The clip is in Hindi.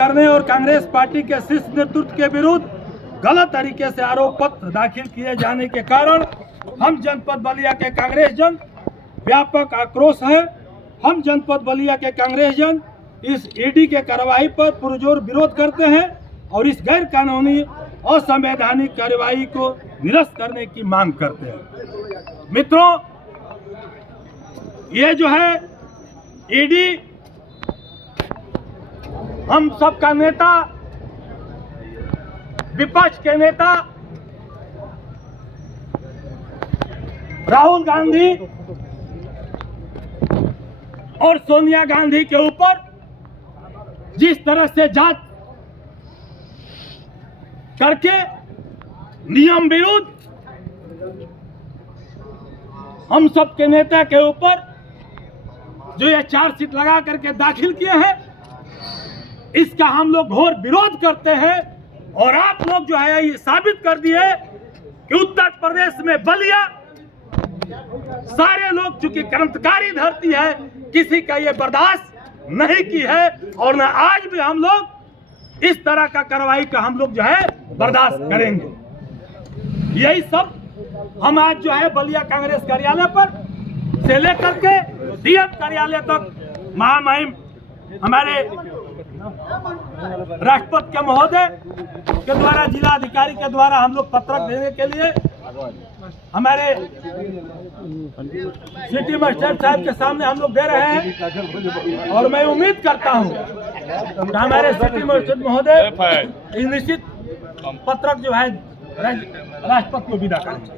करने और कांग्रेस पार्टी के शीर्ष नेतृत्व के विरुद्ध गलत तरीके से आरोप पत्र दाखिल किए जाने के कारण हम जनपद बलिया के कांग्रेस जन व्यापक आक्रोश है। हम जनपद बलिया के कांग्रेस जन इस ईडी के कार्रवाई पर पुरजोर विरोध करते हैं और इस गैर कानूनी असंवैधानिक कार्रवाई को निरस्त करने की मांग करते हैं। मित्रों, ये जो है ईडी हम सबका नेता, विपक्ष के नेता राहुल गांधी और सोनिया गांधी के ऊपर जिस तरह से जांच करके नियम विरुद्ध हम सबके नेता के ऊपर जो ये चार्जशीट लगा करके दाखिल किए हैं, इसका हम लोग घोर विरोध करते हैं। और आप लोग जो है ये साबित कर दिए कि उत्तर प्रदेश में बलिया सारे लोग, चूंकि क्रांतिकारी धरती है, किसी का ये बर्दाश्त नहीं की है और न आज भी हम लोग इस तरह का कार्रवाई का हम लोग जो है बर्दाश्त करेंगे। यही सब हम आज जो है बलिया कांग्रेस कार्यालय पर से लेकर के डीएम कार्यालय तक महामहिम हमारे राष्ट्रपति के महोदय के द्वारा, जिला अधिकारी के द्वारा हम लोग पत्रक देने के लिए हमारे सिटी मजिस्ट्रेट साहब के सामने हम लोग दे रहे हैं। और मैं उम्मीद करता हूं कि हमारे सिटी मजिस्ट्रेट महोदय निश्चित पत्रक जो है राष्ट्रपति को विदा करेंगे।